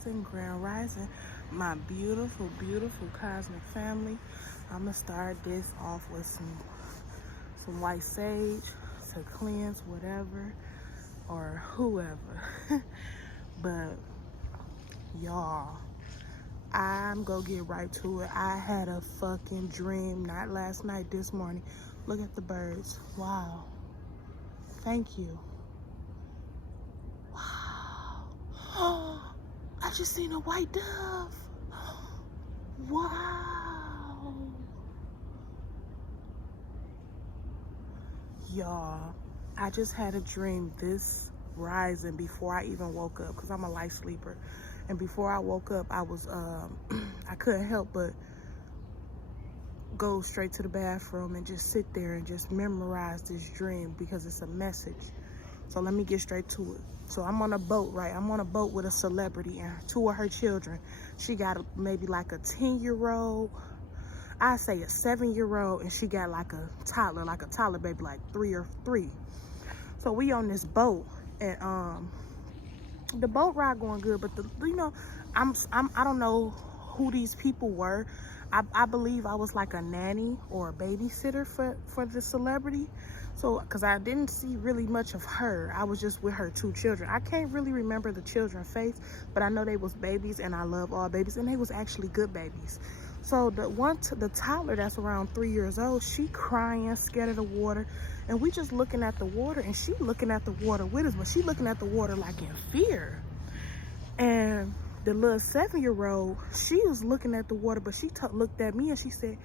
Grand Rising, my beautiful, beautiful cosmic family. I'm gonna start this off with some white sage to cleanse whatever or whoever. But y'all, I'm gonna get right to it. I had a fucking dream, not last night, this morning. Look at the birds. Wow. Thank you. Wow. Oh, I just seen a white dove. Wow. Y'all, I just had a dream this rising before I even woke up, because I'm a light sleeper. And before I woke up, I was, I couldn't help but go straight to the bathroom and just sit there and just memorize this dream because it's a message. So let me get straight to it. So I'm on a boat, right? I'm on a boat with a celebrity and two of her children. She got maybe like a 10-year-old, I say a 7-year-old, and she got like a toddler baby, like 3 or 3. So we on this boat, and the boat ride going good, but I don't know who these people were. I believe I was like a nanny or a babysitter for the celebrity. So, because I didn't see really much of her. I was just with her 2 children. I can't really remember the children's face, but I know they was babies, and I love all babies, and they was actually good babies. So the toddler that's around 3 years old, she crying, scared of the water, and we just looking at the water, and she looking at the water with us, but she looking at the water like in fear. And the little 7-year-old, she was looking at the water, but she looked at me and she said,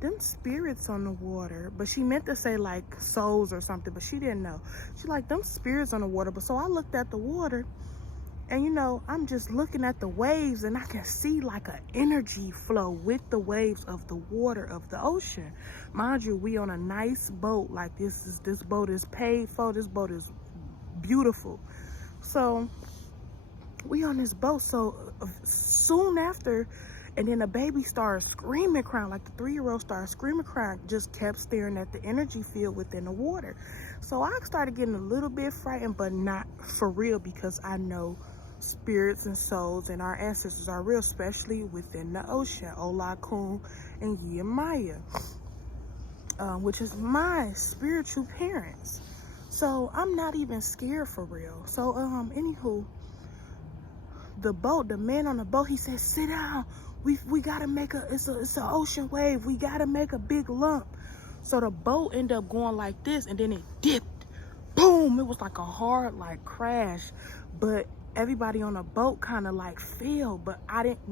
"Them spirits on the water." But she meant to say like souls or something, but she didn't know. She like, "Them spirits on the water." But so I looked at the water, and I'm just looking at the waves, and I can see like an energy flow with the waves of the water of the ocean. Mind you, we on a nice boat. Like this boat is paid for. This boat is beautiful. So we on this boat. So soon after, and then the baby started screaming, crying, like the 3-year-old started screaming, crying, just kept staring at the energy field within the water. So I started getting a little bit frightened, but not for real, because I know spirits and souls and our ancestors are real, especially within the ocean. Ola Kun and Yemaya, which is my spiritual parents. So I'm not even scared for real. So anywho, the man on the boat, he said, "Sit down. We gotta make it's an ocean wave. We gotta make a big lump." So the boat ended up going like this, and then it dipped. Boom! It was like a hard like crash, but everybody on the boat kind of like fell, but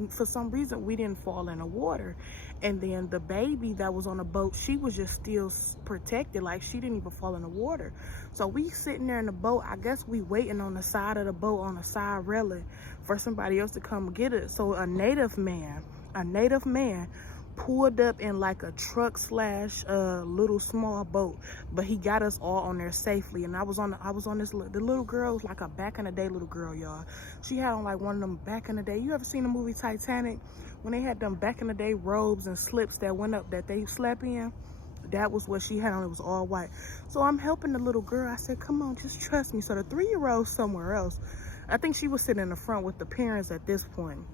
for some reason we didn't fall in the water. And then the baby that was on the boat, she was just still protected, like she didn't even fall in the water. So we sitting there in the boat, I guess we waiting on the side of the boat, on the side railing, for somebody else to come get it. So a native man pulled up in like a truck / little small boat, but he got us all on there safely. And I was on this, the little girl was like a back in the day little girl, y'all. She had on like one of them back in the day, you ever seen the movie Titanic, when they had them back in the day robes and slips that went up that they slept in? That was what she had on. It was all white. So I'm helping the little girl. I said, "Come on, just trust me." So the 3-year-old somewhere else, I think she was sitting in the front with the parents at this point.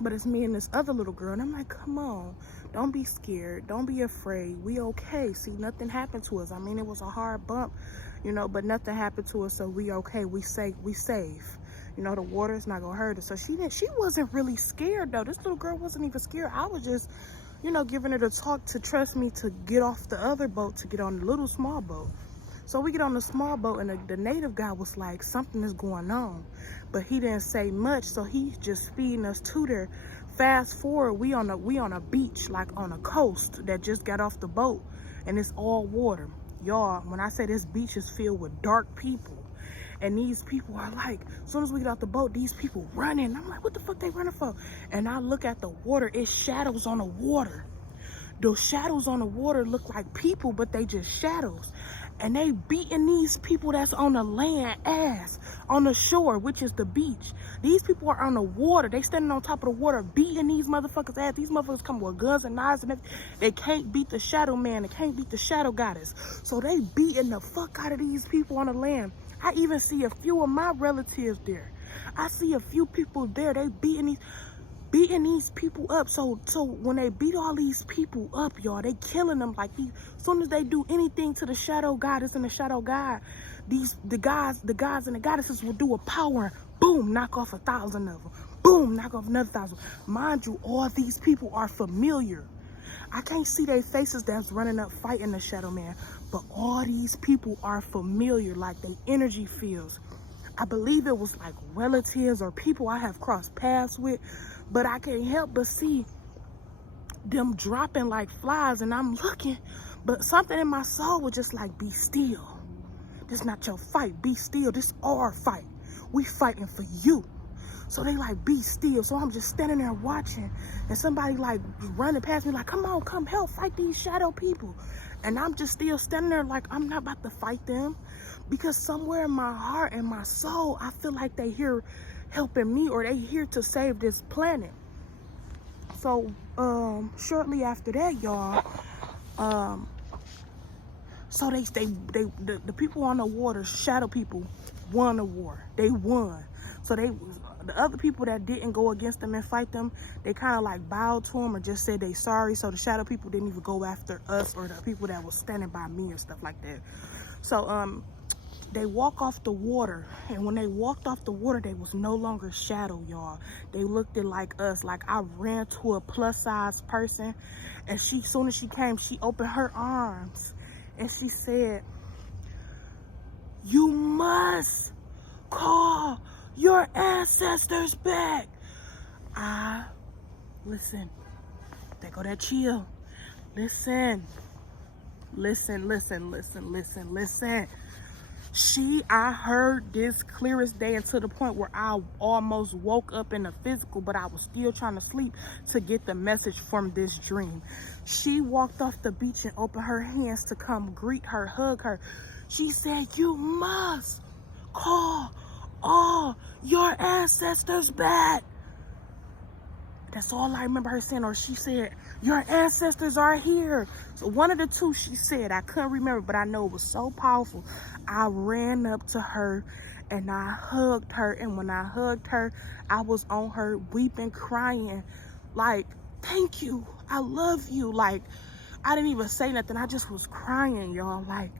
But it's me and this other little girl, and I'm like, "Come on, don't be scared, don't be afraid, we okay. See, nothing happened to us. I mean, it was a hard bump, but nothing happened to us, so we okay, we safe. The water is not gonna hurt us." So she wasn't really scared though. This little girl wasn't even scared. I was just, giving her the talk to trust me to get off the other boat to get on the little small boat. So we get on the small boat, and the native guy was like, "Something is going on," but he didn't say much. So he's just feeding us to there. Fast forward, we on a beach, like on a coast that just got off the boat, and it's all water. Y'all, when I say this beach is filled with dark people, and these people are like, as soon as we get off the boat, these people running. I'm like, what the fuck they running for? And I look at the water, it's shadows on the water. Those shadows on the water look like people, but they just shadows. And they beating these people that's on the land ass, on the shore, which is the beach. These people are on the water. They standing on top of the water, beating these motherfuckers ass. These motherfuckers come with guns and knives and everything. They can't beat the shadow man. They can't beat the shadow goddess. So they beating the fuck out of these people on the land. I even see a few of my relatives there. I see a few people there. They beating these people up. So when they beat all these people up, y'all, they killing them. Like, as soon as they do anything to the shadow goddess and the shadow god, the gods and the goddesses will do a power, boom, knock off 1,000 of them, boom, knock off another 1,000. Mind you, all these people are familiar. I can't see their faces that's running up fighting the shadow man, but all these people are familiar, like they energy feels. I believe it was like relatives or people I have crossed paths with, but I can't help but see them dropping like flies, and I'm looking, but something in my soul was just like, be still. This not your fight, be still. This our fight. We fighting for you. So they like, be still. So I'm just standing there watching, and somebody like running past me like, come on, come help fight these shadow people. And I'm just still standing there like, I'm not about to fight them, because somewhere in my heart and my soul, I feel like they here helping me, or they here to save this planet. So shortly after that, y'all, so the people on the water, shadow people, won the war. They won. So the other people that didn't go against them and fight them, they kind of like bowed to them or just said they sorry. So the shadow people didn't even go after us or the people that was standing by me and stuff like that. So they walk off the water, and when they walked off the water, they was no longer shadow, y'all. They looked at like us. Like, I ran to a plus size person, and soon as she came, she opened her arms and she said, you must call your ancestors back. Listen, there go that chill. Listen. I heard this clear as day, and to the point where I almost woke up in the physical, but I was still trying to sleep to get the message from this dream. She walked off the beach and opened her hands to come greet her, hug her. She said, you must call all your ancestors back. That's all I remember her saying. Or she said, your ancestors are here. So one of the two she said. I couldn't remember, but I know it was so powerful. I ran up to her and I hugged her. And when I hugged her, I was on her weeping, crying. Like, thank you. I love you. Like, I didn't even say nothing. I just was crying, y'all. Like,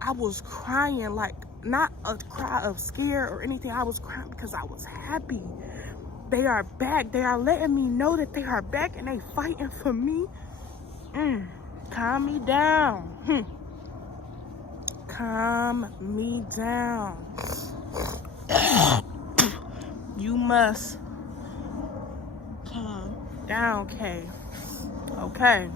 I was crying, like, not a cry of scare or anything. I was crying because I was happy. They are back. They are letting me know that they are back, and they fighting for me. Calm me down. Calm me down. You must calm down, Kay. Okay.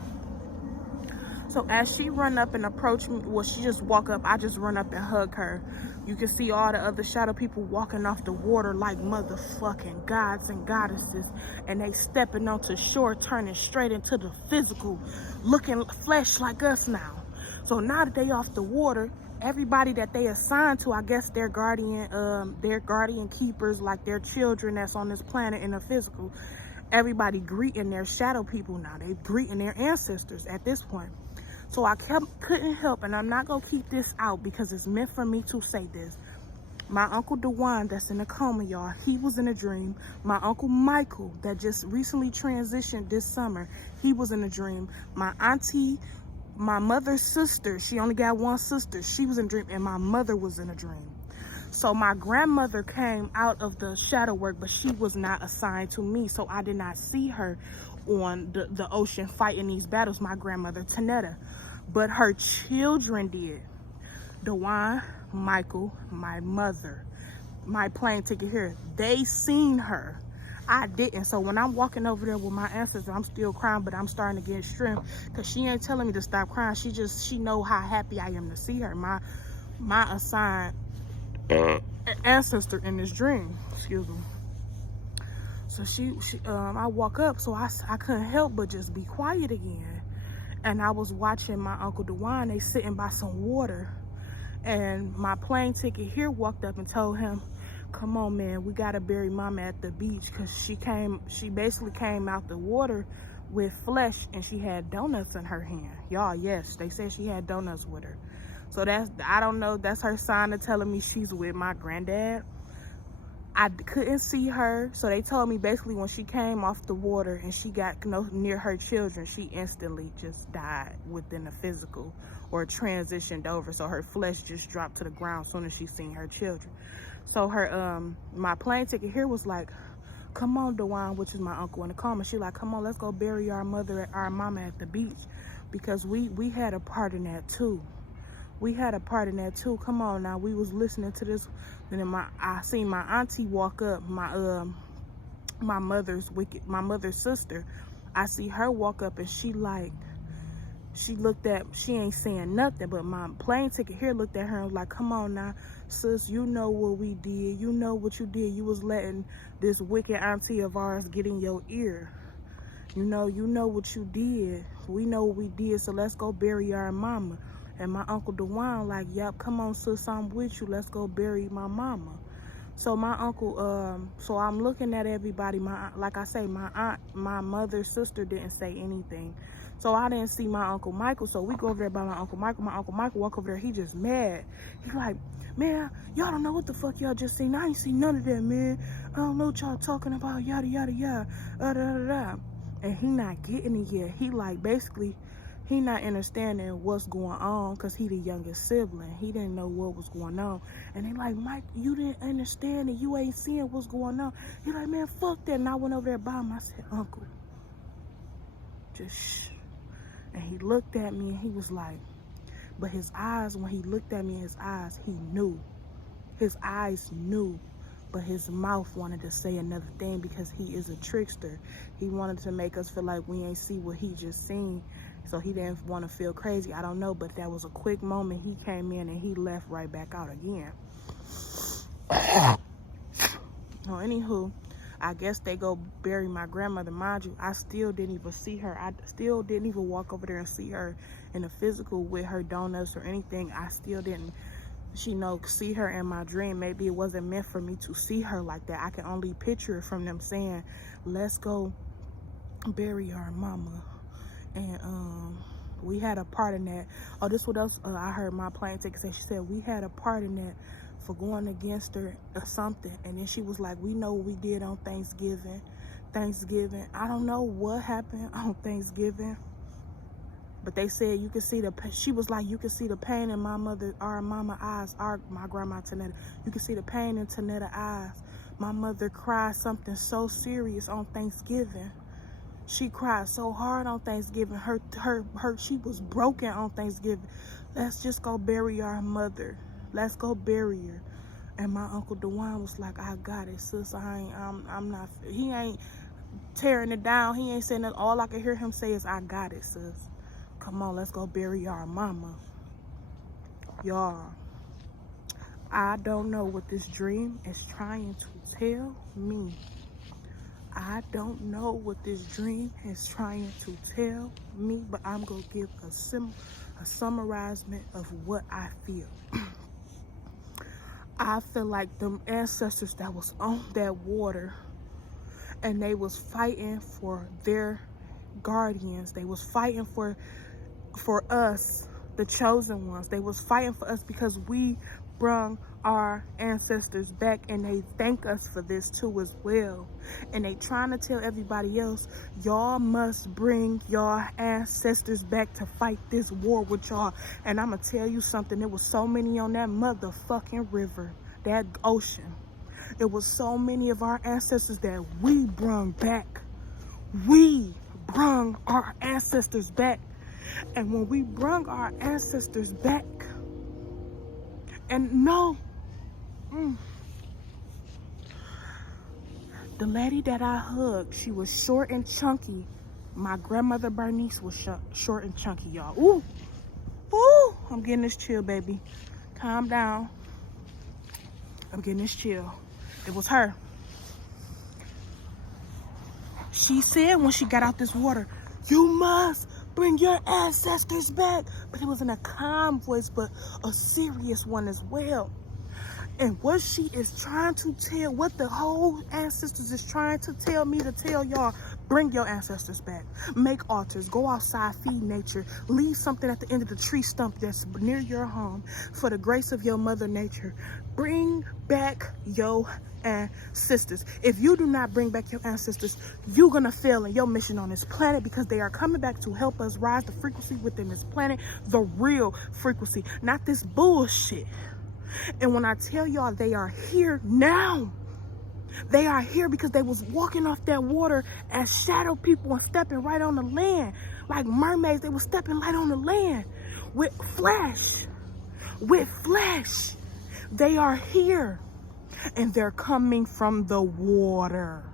So as she run up and approach me, well, she just walk up, I just run up and hug her. You can see all the other shadow people walking off the water like motherfucking gods and goddesses, and they stepping onto shore, turning straight into the physical, looking flesh like us now. So now that they off the water, everybody that they assigned to, I guess their guardian keepers, like their children that's on this planet in the physical, everybody greeting their shadow people now. They greeting their ancestors at this point. So I couldn't help, and I'm not going to keep this out because it's meant for me to say this. My Uncle Dewan that's in a coma, y'all, he was in a dream. My Uncle Michael that just recently transitioned this summer, he was in a dream. My auntie, my mother's sister, she only got one sister, she was in a dream, and my mother was in a dream. So my grandmother came out of the shadow work, but she was not assigned to me, so I did not see her on the ocean fighting these battles, my grandmother Tanetta. But her children did. Dewan, Michael, my mother, my plane ticket here, they seen her. I didn't. So when I'm walking over there with my ancestors, I'm still crying, but I'm starting to get strength because she ain't telling me to stop crying. She know how happy I am to see her. My assigned ancestor in this dream, excuse me. So I walk up, so I couldn't help but just be quiet again. And I was watching my Uncle Dewan, they sitting by some water. And my plane ticket here walked up and told him, come on, man, we gotta bury Mama at the beach, because she basically came out the water with flesh, and she had donuts in her hand. Y'all, yes, they said she had donuts with her. So I don't know, that's her sign of telling me she's with my granddad. I couldn't see her, so they told me basically when she came off the water and she got near her children, she instantly just died within the physical, or transitioned over. So her flesh just dropped to the ground as soon as she seen her children. So her my plane ticket here was like, come on, Dewan, which is my uncle in the coma. She like, come on, let's go bury our mama at the beach, because we had a part in that too. We had a part in that too. Come on now. We was listening to this, and then I seen my auntie walk up, my mother's sister. I see her walk up, and she ain't saying nothing, but my plane ticket here looked at her and was like, come on now, sis, you know what we did. You know what you did. You was letting this wicked auntie of ours get in your ear. You know what you did. We know what we did, so let's go bury our mama. And my Uncle Dewan like, yep, come on, sis, I'm with you. Let's go bury my mama. So my uncle, so I'm looking at everybody. Like I say, my aunt, my mother's sister didn't say anything. So I didn't see my Uncle Michael. So we go over there by my Uncle Michael. My Uncle Michael walk over there. He just mad. He like, man, y'all don't know what the fuck y'all just seen. I ain't seen none of that, man. I don't know what y'all talking about, yada, yada, yada, da, da, da. And he not getting it yet. He like, basically, he not understanding what's going on, because he the youngest sibling. He didn't know what was going on. And they like, Mike, you didn't understand it. You ain't seeing what's going on. He like, man, fuck that. And I went over there by him. I said, Uncle, just shh. And he looked at me and he was like, but his eyes, when he looked at me in his eyes, he knew. His eyes knew. But his mouth wanted to say another thing, because he is a trickster. He wanted to make us feel like we ain't see what he just seen. So he didn't want to feel crazy. I don't know, but that was a quick moment. He came in and he left right back out again. Oh, anywho, I guess they go bury my grandmother. Mind you, I still didn't even see her. I still didn't even walk over there and see her in the physical with her donuts or anything. I still didn't, see her in my dream. Maybe it wasn't meant for me to see her like that. I can only picture it from them saying, let's go bury our mama. And we had a part in that. Oh, this what else I heard my plane ticket say. She said we had a part in that for going against her or something. And then she was like, we know what we did on Thanksgiving. I don't know what happened on Thanksgiving, but they said you could see she was like, you could see the pain in our mama eyes, my grandma Tanetta. You could see the pain in Tanetta's eyes. My mother cried something so serious on Thanksgiving. She cried so hard on Thanksgiving. She was broken on Thanksgiving. Let's just go bury our mother. Let's go bury her. And my Uncle Dewan was like, I got it, sis. I'm not, he ain't tearing it down. He ain't saying that. All I can hear him say is, I got it, sis. Come on, let's go bury our mama. Y'all, I don't know what this dream is trying to tell me. I don't know what this dream is trying to tell me, but I'm going to give a summarization of what I feel. I feel like them ancestors that was on that water, and they was fighting for their guardians. They was fighting for us, the chosen ones. They was fighting for us because we brung our ancestors back, and they thank us for this too as well. And they trying to tell everybody else, y'all must bring y'all ancestors back to fight this war with y'all. And I'm gonna tell you something, there was so many on that motherfucking river, that ocean. It was so many of our ancestors that we brung back. We brung our ancestors back. And when we brung our ancestors back, and the lady that I hugged, she was short and chunky. My grandmother Bernice was short and chunky, y'all. Ooh, I'm getting this chill, baby. Calm down. I'm getting this chill. It was her. She said when she got out this water, you must bring your ancestors back. But it was in a calm voice, but a serious one as well. And what she is trying to tell, what the whole ancestors is trying to tell me to tell y'all, Bring your ancestors back. Make altars. Go outside, feed nature. Leave something at the end of the tree stump that's near your home for the grace of your mother nature. Bring back your ancestors. If you do not bring back your ancestors, you're gonna fail in your mission on this planet, because they are coming back to help us rise the frequency within this planet, the real frequency, not this bullshit. And when I tell y'all they are here now, they are here because they was walking off that water as shadow people and stepping right on the land. Like mermaids, they were stepping right on the land with flesh. With flesh. They are here. And they're coming from the water.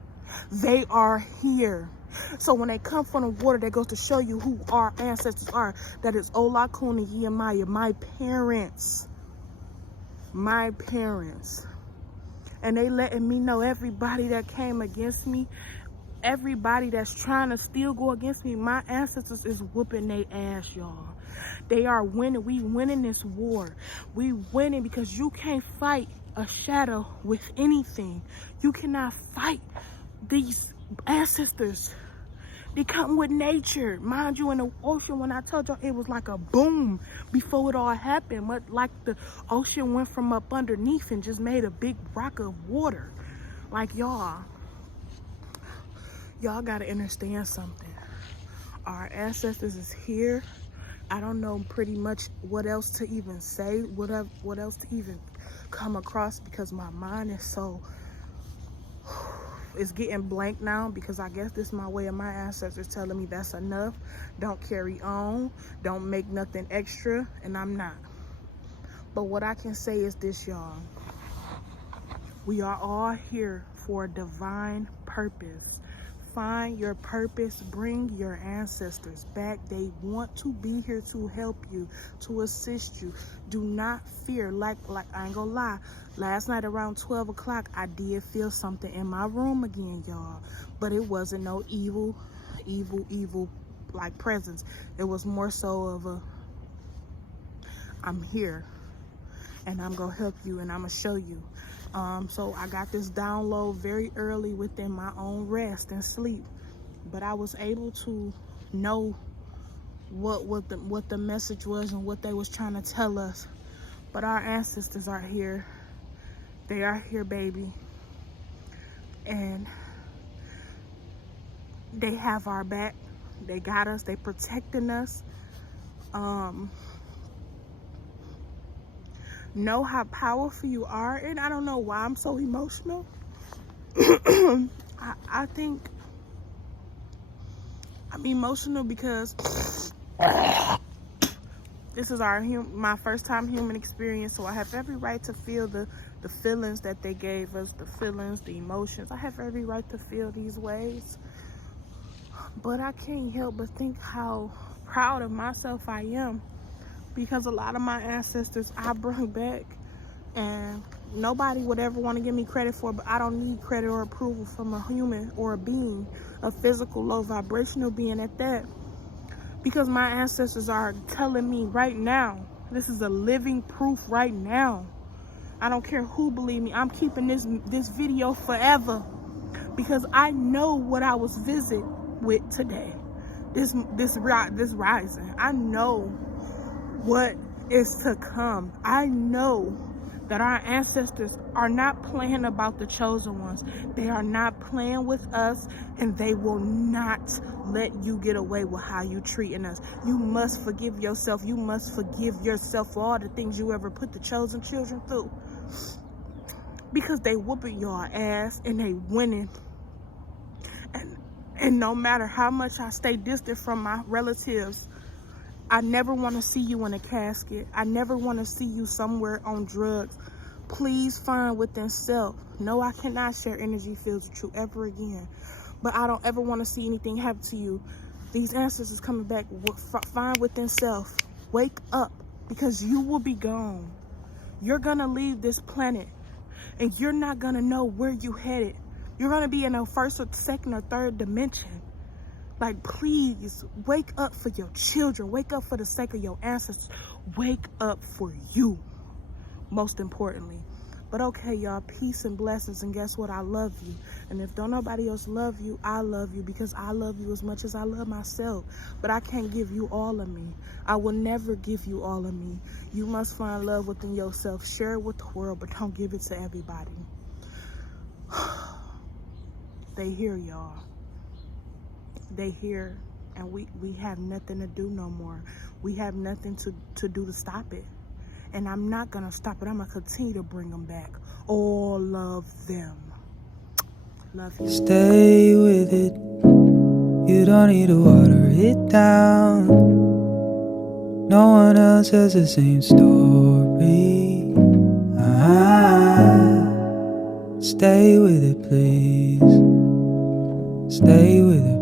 They are here. So when they come from the water, that goes to show you who our ancestors are. That is Olakun and Yemaya, my parents. My parents. And they letting me know everybody that came against me, everybody that's trying to still go against me, my ancestors is whooping their ass, y'all. They are winning. We winning this war. We winning because you can't fight a shadow with anything. You cannot fight these ancestors. They come with nature. Mind you, in the ocean, when I told y'all, it was like a boom before it all happened. But like the ocean went from up underneath and just made a big rock of water. Like, y'all gotta understand something. Our ancestors is here. I don't know pretty much what else to even say, what else to even come across, because my mind is so... It's getting blank now, because I guess this is my way of my ancestors telling me that's enough. Don't carry on. Don't make nothing extra. And I'm not. But what I can say is this, y'all. We are all here for a divine purpose. Find your purpose. Bring your ancestors back. They want to be here to help you, to assist you. Do not fear. Like I ain't gonna lie. Last night around 12 o'clock, I did feel something in my room again, y'all. But it wasn't no evil like presence. It was more so of a, I'm here and I'm gonna help you and I'm gonna show you. So I got this download very early within my own rest and sleep, but I was able to know what the message was and what they was trying to tell us. But our ancestors are here. They are here, baby. And they have our back. They got us. They protecting us. Know how powerful you are. And I don't know why I'm so emotional. I think I'm emotional because this is my first time human experience, so I have every right to feel the feelings that they gave us, the feelings, the emotions. I have every right to feel these ways. But I can't help but think how proud of myself I am, because a lot of my ancestors I bring back, and nobody would ever want to give me credit for, but I don't need credit or approval from a human or a being, a physical, low vibrational being at that, because my ancestors are telling me right now. This is a living proof right now. I don't care who believe me. I'm keeping this video forever, because I know what I was visit with today. This rising. I know what is to come. I know that our ancestors are not playing about the chosen ones. They are not playing with us, and they will not let you get away with how you treating us. You must forgive yourself. You must forgive yourself for all the things you ever put the chosen children through, because they whooping your ass and they winning. And no matter how much I stay distant from my relatives, I never want to see you in a casket. I never want to see you somewhere on drugs. Please find within self. No, I cannot share energy fields with you ever again. But I don't ever want to see anything happen to you. These ancestors coming back. Find within self. Wake up, because you will be gone. You're going to leave this planet, and you're not going to know where you headed. You're going to be in a first or second or third dimension. Like, please, wake up for your children. Wake up for the sake of your ancestors. Wake up for you, most importantly. But okay, y'all, peace and blessings. And guess what? I love you. And if don't nobody else love you, I love you, because I love you as much as I love myself. But I can't give you all of me. I will never give you all of me. You must find love within yourself. Share it with the world, but don't give it to everybody. They hear, y'all. They hear, and we have nothing to do no more. We have nothing to do to stop it. And I'm not gonna stop it. I'm gonna continue to bring them back. All of them. Love you. Stay with it. You don't need to water it down. No one else has the same story. Stay with it, please. Stay with it.